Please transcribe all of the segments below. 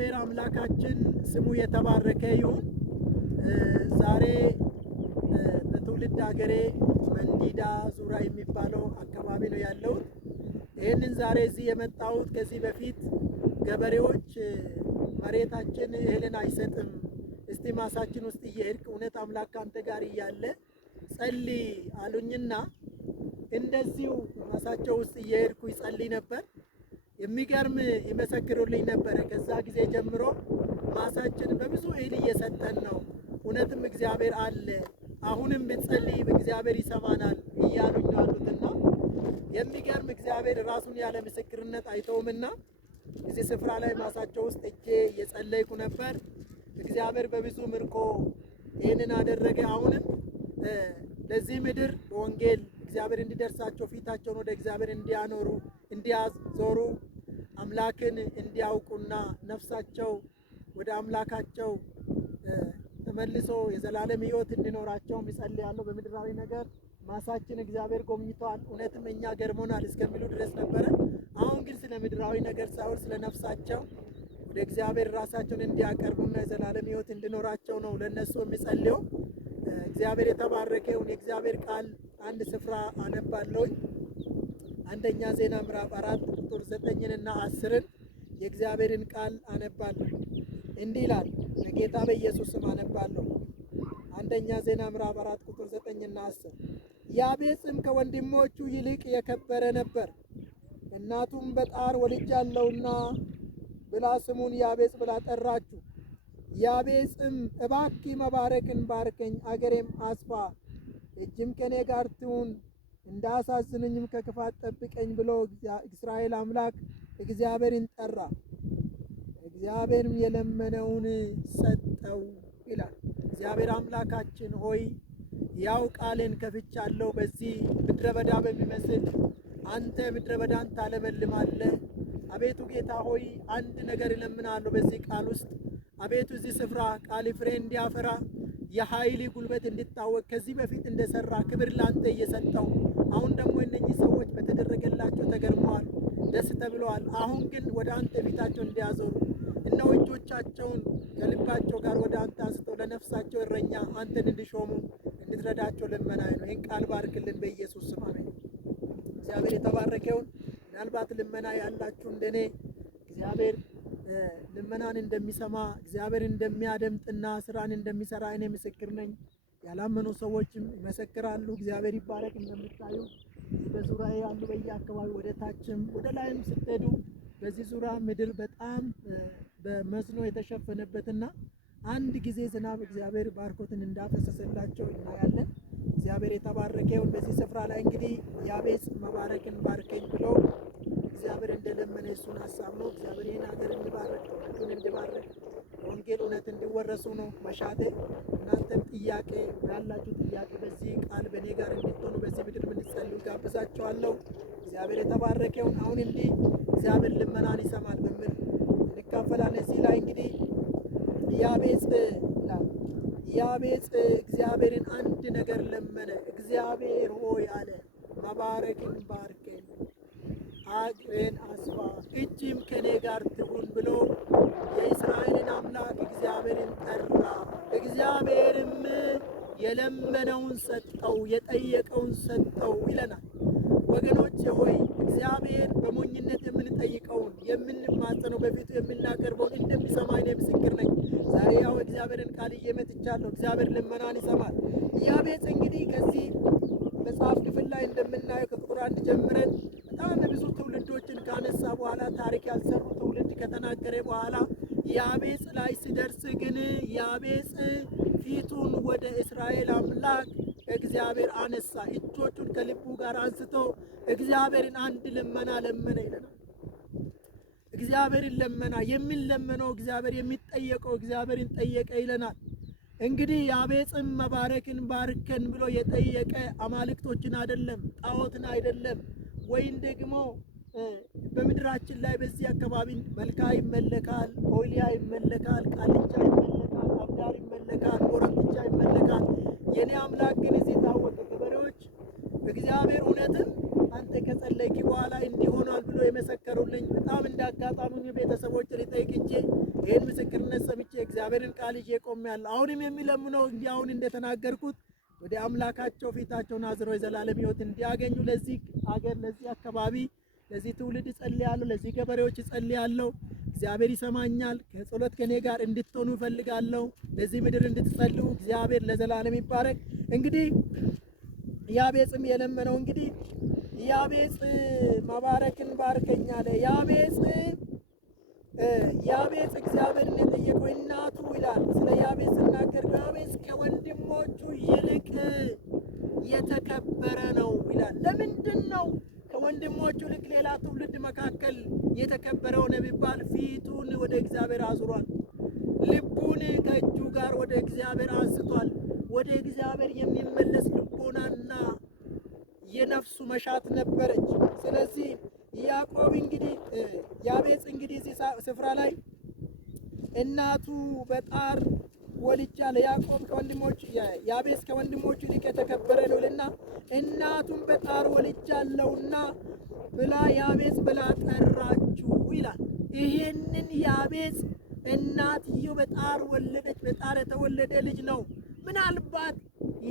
እግዚአብሔር አምላካችን ስሙ የተባረከ ይሁን። ዛሬ በትውልድ ሀገሬ መንዲዳ ዙሪያ የሚባለው አካባቢ ነው ያለሁት። ይህንን ዛሬ እዚህ የመጣሁት ከዚህ በፊት ገበሬዎች መሬታችን እህልን አይሰጥም፣ እስቲ ማሳችን ውስጥ እየሄድክ እውነት አምላክ አንተ ጋር እያለ ጸልይ አሉኝና እንደዚሁ ማሳቸው ውስጥ እየሄድኩ ይጸልይ ነበር። የሚገርም ይመሰክሩልኝ ነበረ። ከዛ ጊዜ ጀምሮ ማሳችን በብዙ እህል እየሰጠን ነው፣ እውነትም እግዚአብሔር አለ፣ አሁንም ብትጸልይ እግዚአብሔር ይሰማናል እያሉኝ ነው አሉትና የሚገርም እግዚአብሔር ራሱን ያለ ምስክርነት አይተውምና እዚህ ስፍራ ላይ ማሳቸው ውስጥ እጄ እየጸለይኩ ነበር። እግዚአብሔር በብዙ ምርኮ ይህንን አደረገ። አሁንም ለዚህ ምድር በወንጌል እግዚአብሔር እንዲደርሳቸው ፊታቸውን ወደ እግዚአብሔር እንዲያዞሩ አምላክን እንዲያውቁና ነፍሳቸው ወደ አምላካቸው ተመልሶ የዘላለም ሕይወት እንዲኖራቸው ይጸልያለሁ። በምድራዊ ነገር ማሳችን እግዚአብሔር ጎብኝቷል፣ እውነትም እኛ ገርሞናል እስከሚሉ ድረስ ነበረ። አሁን ግን ስለ ምድራዊ ነገር ሳይሆን ስለ ነፍሳቸው ወደ እግዚአብሔር ራሳቸውን እንዲያቀርቡና የዘላለም ሕይወት እንዲኖራቸው ነው ለነሱ የሚጸልየው። እግዚአብሔር የተባረከውን የእግዚአብሔር ቃል አንድ ስፍራ አነባለሁኝ። አንደኛ ዜና ምዕራፍ 4 ቁጥር 9ና 10 የእግዚአብሔርን ቃል አነባለሁ። እንዲህ ይላል፣ በጌታ በኢየሱስ ስም አነባለሁ። አንደኛ ዜና ምዕራፍ 4 ቁጥር 9ና 10 ያቤጽም ከወንድሞቹ ይልቅ የከበረ ነበር፣ እናቱም በጣር ወልጃለሁና ብላ ስሙን ያቤጽ ብላ ጠራችው። ያቤጽም እባክህ መባረክን ባርከኝ፣ አገሬም አስፋ፣ እጅም ከኔ ጋር ትሁን፣ እንዳሳዝነኝም ከክፋት ጠብቀኝ ብሎ እስራኤል አምላክ እግዚአብሔርን ጠራ። እግዚአብሔርም የለመነውን ሰጠው ይላል። እግዚአብሔር አምላካችን ሆይ ያው ቃልን ከፍቻለሁ። በዚህ ምድረ በዳ በሚመስል አንተ ምድረ በዳን ታለመልማለህ። አቤቱ ጌታ ሆይ አንድ ነገር እለምናለሁ በዚህ ቃል ውስጥ አቤቱ እዚህ ስፍራ ቃል ፍሬ እንዲያፈራ የኃይል ጉልበት እንዲታወቅ ከዚህ በፊት እንደሰራ ክብር ላንተ እየሰጠው አሁን ደግሞ እነኚህ ሰዎች በተደረገላቸው ተገርመዋል፣ ደስ ተብለዋል። አሁን ግን ወደ አንተ ፊታቸው እንዲያዞሩ እነሆ እጆቻቸውን ከልባቸው ጋር ወደ አንተ አንስተው ለነፍሳቸው እረኛ አንተን እንዲሾሙ እንድትረዳቸው ልመናዬ ነው። ይህን ቃል ባርክልን በኢየሱስ ስም አሜን። እግዚአብሔር የተባረከውን። ምናልባት ልመና ያላችሁ እንደኔ እግዚአብሔር ልመናን እንደሚሰማ እግዚአብሔር እንደሚያደምጥና ስራን እንደሚሰራ እኔ ምስክር ነኝ። ያላመኑ ሰዎችም ይመሰክራሉ። እግዚአብሔር ይባረክ። እንደምታዩ በዙሪያ ያሉ በየአካባቢ ወደ ታችም ወደ ላይም ስትሄዱ በዚህ ዙሪያ ምድር በጣም በመስኖ የተሸፈነበትና አንድ ጊዜ ዝናብ እግዚአብሔር ባርኮትን እንዳፈሰሰላቸው እናያለን። እግዚአብሔር የተባረከውን። በዚህ ስፍራ ላይ እንግዲህ ያቤጽ መባረክን ባርከኝ ብሎ እግዚአብሔር እንደለመነ እሱን ሀሳብ ነው። እግዚአብሔር ይህን ሀገር እንዲባረክ ትውልዱን እንዲባረክ ወንጌል እውነት እንዲወረሱ ነው መሻቴ። እናንተም ጥያቄ ያላችሁ ጥያቄ በዚህ ቃል በእኔ ጋር እንድትሆኑ በዚህ ምድር እንድትጸልዩ ጋብዛችኋለሁ። እግዚአብሔር የተባረከውን። አሁን እንዲህ እግዚአብሔር ልመናን ይሰማል በሚል እንካፈላለን። እዚህ ላይ እንግዲህ ያቤጽ እግዚአብሔርን አንድ ነገር ለመነ። እግዚአብሔር ሆይ አለ መባረክን ባርከኝ፣ አገሬን አስፋ፣ እጅም ከኔ ጋር ትሁን ብሎ የእስራኤልን አምላክ እግዚአብሔርን ጠራ። እግዚአብሔርም የለመነውን ሰጠው፣ የጠየቀውን ሰጠው ይለናል። ወገኖቼ ሆይ እግዚአብሔር በሞኝነት የምንጠይቀውን የምንማጸነው በፊቱ የምናቀርበውን እንደሚሰማ እኔ ምስክር ነኝ። ዛሬ ያው እግዚአብሔርን ቃል እየመጥቻለሁ። እግዚአብሔር ልመናን ይሰማል። ያቤጽ እንግዲህ ከዚህ መጽሐፍ ክፍል ላይ እንደምናየው ከቁጥር 1 ጀምረን በጣም ብዙ ትውልዶችን ካነሳ በኋላ ታሪክ ያልሰሩ ትውልድ ከተናገረ በኋላ ያቤጽ ላይ ሲደርስ ግን ያቤጽ ፊቱን ወደ እስራኤል አምላክ እግዚአብሔር አነሳ። እጆቹን ከልቡ ጋር አንስቶ እግዚአብሔርን አንድ ልመና ለመነ ይለናል። እግዚአብሔርን ለመና። የሚለመነው እግዚአብሔር፣ የሚጠየቀው እግዚአብሔርን ጠየቀ ይለናል። እንግዲህ ያቤጽም መባረክን ባርከን ብሎ የጠየቀ አማልክቶችን አይደለም፣ ጣዖትን አይደለም፣ ወይም ደግሞ በምድራችን ላይ በዚህ አካባቢ መልካ ይመለካል፣ ኦሊያ ይመለካል፣ ቃልቻ ይመለካል፣ አብዳር ይመለካል፣ ወረብቻ ይመለካል። የኔ አምላክ ግን እዚህ ታወቀ። ገበሬዎች እግዚአብሔር እውነትም አንተ ከጸለይክ በኋላ እንዲሆናል ብሎ የመሰከሩልኝ በጣም እንዳጋጣሚ ቤተሰቦች ሊጠይቅ እጄ ይሄ እግዚአብሔርን ቃል ይዤ ቆሜያለሁ። አሁንም የሚለምነው እንዲህ አሁን እንደተናገርኩት ወደ አምላካቸው ፊታቸውን አዝረው የዘላለም ሕይወት እንዲያገኙ ለዚህ አገር፣ ለዚህ አካባቢ፣ ለዚህ ትውልድ እጸልያለሁ። ለዚህ ገበሬዎች እጸልያለሁ። እግዚአብሔር ይሰማኛል። ከጸሎት ከኔ ጋር እንድትሆኑ እፈልጋለሁ። ለዚህ ምድር እንድትጸልዩ እግዚአብሔር ለዘላለም ይባረክ። እንግዲህ ያቤጽም የለመነው እንግዲህ ያቤጽ መባረክን ባርከኝ አለ። ያቤጽ እግዚአብሔርን የጠየቀው እናቱ ይላል። ስለ ያቤጽ ሲናገር ያቤጽ ከወንድሞቹ ይልቅ የተከበረ ነው ይላል። ለምንድን ነው ከወንድሞቹ ይልቅ ሌላ ትውልድ መካከል የተከበረ ሆነ ቢባል ፊቱን ወደ እግዚአብሔር አዙሯል። ልቡን ከእጁ ጋር ወደ እግዚአብሔር አንስቷል። ወደ እግዚአብሔር የሚመለስ ልቦናና የነፍሱ መሻት ነበረች። ስለዚህ ያዕቆብ እንግዲህ ያቤጽ እንግዲህ እዚህ ስፍራ ላይ እናቱ በጣር ወልጃለሁ፣ ያዕቆብ ከወንድሞቹ ያቤጽ ከወንድሞቹ ይልቅ የተከበረ ነውና እናቱን በጣር ወልጃለሁና ብላ ያቤጽ ብላ ጠራችሁ ይላል። ይሄንን ያቤጽ እናትየው በጣር ወለደች። በጣር የተወለደ ልጅ ነው። ምናልባት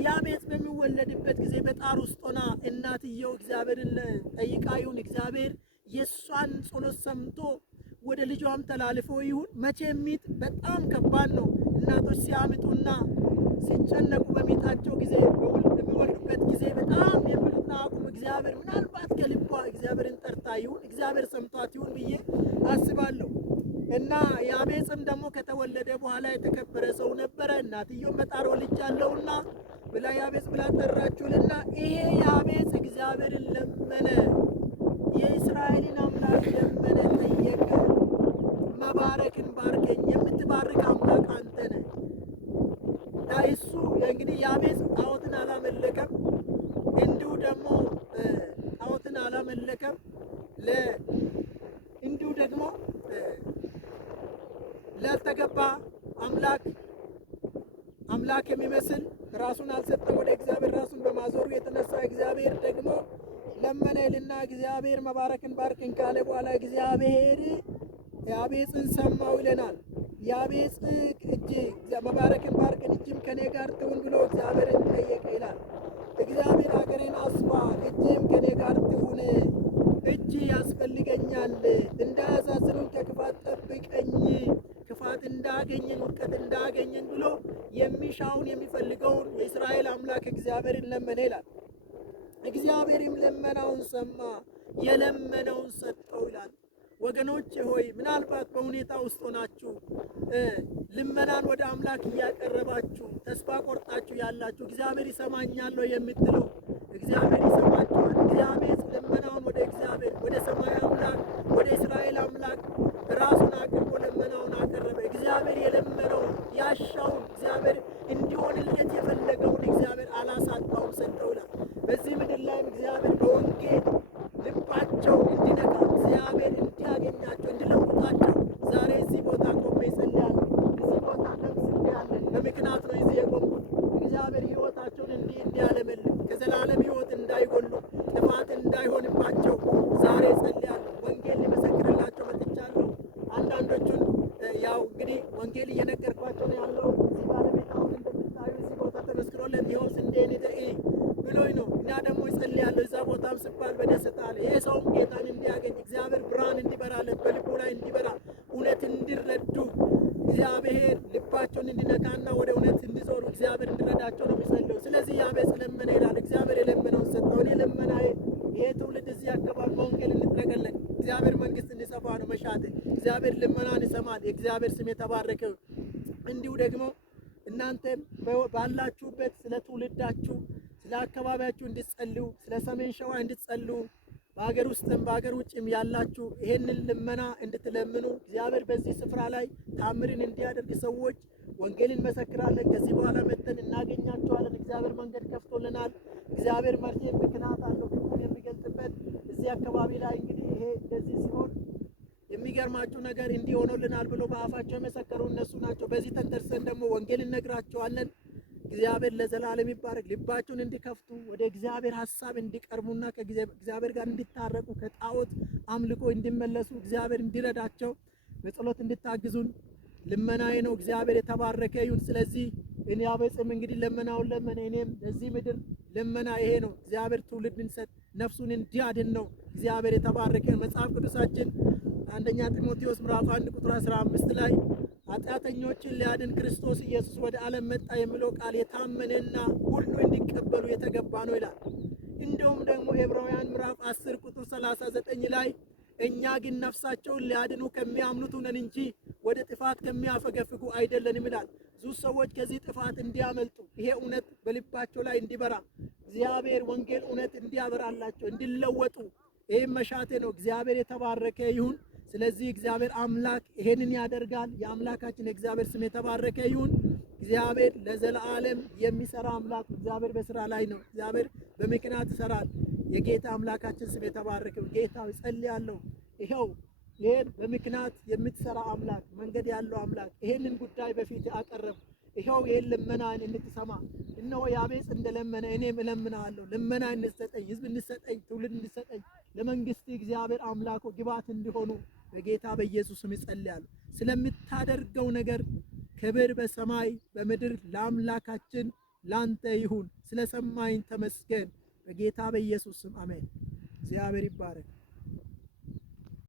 ያቤጽ በሚወለድበት ጊዜ በጣር ውስጥ ሆና እናትየው እግዚአብሔርን ጠይቃ ይሁን እግዚአብሔር የእሷን ጸሎት ሰምቶ ወደ ልጇም ተላልፎ ይሁን። መቼም ሚጥ በጣም ከባድ ነው። እናቶች ሲያምጡና ሲጨነቁ በሚጣቸው ጊዜ በሚወልዱበት ጊዜ በጣም የሚሉትና አቁም እግዚአብሔር ምናልባት ከልቧ እግዚአብሔርን ጠርታ ይሁን እግዚአብሔር ሰምቷት ይሁን ብዬ አስባለሁ። እና ያቤጽም ደግሞ ከተወለደ በኋላ የተከበረ ሰው ነበረ። እናትየው በጣር ወልጃለሁና ብላ ያቤጽ ብላ ጠራችሁልና ይሄ ያቤጽ እግዚአብሔርን ለመነ። የእስራኤልን አምላክ ለመነ፣ ጠየቀ። መባረክን ባርከኝ፣ የምትባርክ አምላክ አንተ ነህ። እሱ እንግዲህ ያቤጽ ጣዖትን አላመለከም፣ እንዲሁ ደግሞ ጣዖትን አላመለከም። እንዲሁ ደግሞ ላልተገባ አምላክ የሚመስል ራሱን አልሰጠም። ወደ እግዚአብሔር ራሱን በማዞሩ የተነሳ እግዚአብሔር ደግሞ ለመነልና እግዚአብሔር መባረክን ባርከኝ ካለ በኋላ እግዚአብሔር ያቤጽን ሰማው ይለናል። ያቤጽ እጅ መባረክን ባርከን እጅም ከኔ ጋር ትሁን ብሎ እግዚአብሔርን ጠየቀ ይላል። እግዚአብሔር ሀገሬን አስፋ፣ እጅም ከኔ ጋር ትሁን፣ እጅ ያስፈልገኛል፣ እንዳያሳዝኑኝ ከክፋት ጠብቀኝ፣ ክፋት እንዳገኘን ውድቀት እንዳገኘን ብሎ የሚሻውን የሚፈልገውን የእስራኤል አምላክ እግዚአብሔርን ለመነ ይላል። እግዚአብሔርም ለመናውን ሰማ፣ የለመነውን ሰጠው ይላል። ወገኖቼ ሆይ ምናልባት በሁኔታ ውስጥ ሆናችሁ ልመናን ወደ አምላክ እያቀረባችሁ ተስፋ ቆርጣችሁ ያላችሁ እግዚአብሔር ይሰማኛል የምትሉ እግዚአብሔር ይሰማችኋል። እግዚአብሔር ልመናውን ወደ እግዚአብሔር ወደ ሰማይ አምላክ ወደ እስራኤል አምላክ ራሱን አቅርቦ ለመናውን አቀረበ። እግዚአብሔር የለመነውን ያሻውን እግዚአብሔር እንዲሆንለት የፈለገውን እግዚአብሔር አላሳጣውም፣ ሰጠው ይላል። በዚህ ምድር ላይም እግዚአብሔር በወንጌል ልባቸው እንዲነካ እግዚአብሔር እንዲያገኛቸው እንዲለውጣቸው ዛሬ እዚህ ቦታ ቆሜ እጸልያለሁ። እዚህ ቦታ ተምስያለን። በምክንያት ነው እዚህ የቆምኩት። እግዚአብሔር ሕይወታቸውን እንዲያለመልም ከዘላለም ሕይወት እንዳይጎሉ ጥፋት እንዳይሆንባቸው ዛሬ እጸልያለሁ። ወንጌል ሊመሰክርላቸው መጥቻለሁ። አንዳንዶቹን ያው እንግዲህ ወንጌል እየነገርኳቸው ነው ያለው። እዚህ ባለቤት አሁን እንደምታዩ እዚህ ቦታ ተመስክሮለት ይኸው ስንዴን ብሎኝ ነው። እና ደግሞ እጸልያለሁ እዛ ቦታም ስባል በደስታ አለ። ይሄ ሰውም ጌታን እንዲያገኝ እግዚአብሔር ብርሃን እንዲበራለት በልቡ ላይ እንዲበራ እውነት እንዲረዱ እግዚአብሔር ልባቸውን እንዲነካና ወደ እውነት እንዲዞሩ እግዚአብሔር እንዲረዳቸው ነው የሚጸልየው። ስለዚህ ያቤጽ ለመነ ይላል። እግዚአብሔር የለመነውን ሰጠው። እኔ ለመናዬ ይሄ ትውልድ እዚህ አካባቢ በወንጌል እንድትረገለጥ እግዚአብሔር መንግስት እንዲሰፋ ነው መሻቴ። እግዚአብሔር ልመናን ይሰማል። የእግዚአብሔር ስም የተባረከ። እንዲሁ ደግሞ እናንተም ባላችሁበት ስለ ትውልዳችሁ ስለ አካባቢያችሁ እንድትጸልዩ፣ ስለ ሰሜን ሸዋ እንድትጸልዩ፣ በሀገር ውስጥም በሀገር ውጭም ያላችሁ ይሄንን ልመና እንድትለምኑ እግዚአብሔር በዚህ ስፍራ ላይ ታምርን እንዲያደርግ ሰዎች ወንጌልን መሰክራለን። ከዚህ በኋላ መጥተን እናገኛቸዋለን። እግዚአብሔር መንገድ ከፍቶልናል። እግዚአብሔር መርቴ ምክንያት አለው ክፉን የሚገልጥበት እዚህ አካባቢ ላይ እንግዲህ ይሄ እንደዚህ ሲሆን የሚገርማችሁ ነገር እንዲህ ሆኖልናል ብሎ በአፋቸው የመሰከሩ እነሱ ናቸው። በዚህ ተንተርሰን ደግሞ ወንጌል እነግራቸዋለን። እግዚአብሔር ለዘላለም ይባረክ። ልባቸውን እንዲከፍቱ ወደ እግዚአብሔር ሐሳብ እንዲቀርቡና ከእግዚአብሔር ጋር እንዲታረቁ ከጣዖት አምልኮ እንዲመለሱ እግዚአብሔር እንዲረዳቸው በጸሎት እንድታግዙን ልመናዬ ነው። እግዚአብሔር የተባረከ ይሁን። ስለዚህ እኔ አበጽም እንግዲህ ለመናውን ለመነ። እኔም ለዚህ ምድር ልመና ይሄ ነው። እግዚአብሔር ትውልድን ሰጥ ነፍሱን እንዲያድን ነው። እግዚአብሔር የተባረከ። መጽሐፍ ቅዱሳችን አንደኛ ጢሞቴዎስ ምዕራፍ 1 ቁጥር 15 ላይ ኃጢአተኞችን ሊያድን ክርስቶስ ኢየሱስ ወደ ዓለም መጣ የሚለው ቃል የታመነና ሁሉ እንዲቀበሉ የተገባ ነው ይላል። እንደውም ደግሞ ዕብራውያን ምዕራፍ 10 ቁጥር 39 ላይ እኛ ግን ነፍሳቸውን ሊያድኑ ከሚያምኑት ነን እንጂ ወደ ጥፋት ከሚያፈገፍጉ አይደለንም ይላል። ብዙ ሰዎች ከዚህ ጥፋት እንዲያመልጡ ይሄ እውነት በልባቸው ላይ እንዲበራ እግዚአብሔር ወንጌል እውነት እንዲያበራላቸው እንዲለወጡ ይህም መሻቴ ነው። እግዚአብሔር የተባረከ ይሁን። ስለዚህ እግዚአብሔር አምላክ ይሄንን ያደርጋል። የአምላካችን የእግዚአብሔር ስም የተባረከ ይሁን። እግዚአብሔር ለዘላለም የሚሰራ አምላክ እግዚአብሔር በስራ ላይ ነው። እግዚአብሔር በምክንያት ይሰራል። የጌታ አምላካችን ስም የተባረከ ጌታ ጸልያለሁ። ይሄው ይሄን በምክንያት የምትሰራ አምላክ መንገድ ያለው አምላክ ይሄንን ጉዳይ በፊት አቀረብ። ይሄው ይሄን ልመናን እንድትሰማ እነሆ ያቤጽ እንደለመነ እኔም እለምናለሁ። ልመና እንድትሰጠኝ፣ ህዝብ እንድትሰጠኝ፣ ትውልድ እንድትሰጠኝ ለመንግስት እግዚአብሔር አምላኮ ግባት እንዲሆኑ በጌታ በኢየሱስ ስም ጸልያለሁ። ስለምታደርገው ነገር ክብር በሰማይ በምድር ለአምላካችን ላንተ ይሁን። ስለሰማኝ ተመስገን። በጌታ በኢየሱስ ስም አሜን። እግዚአብሔር ይባረክ።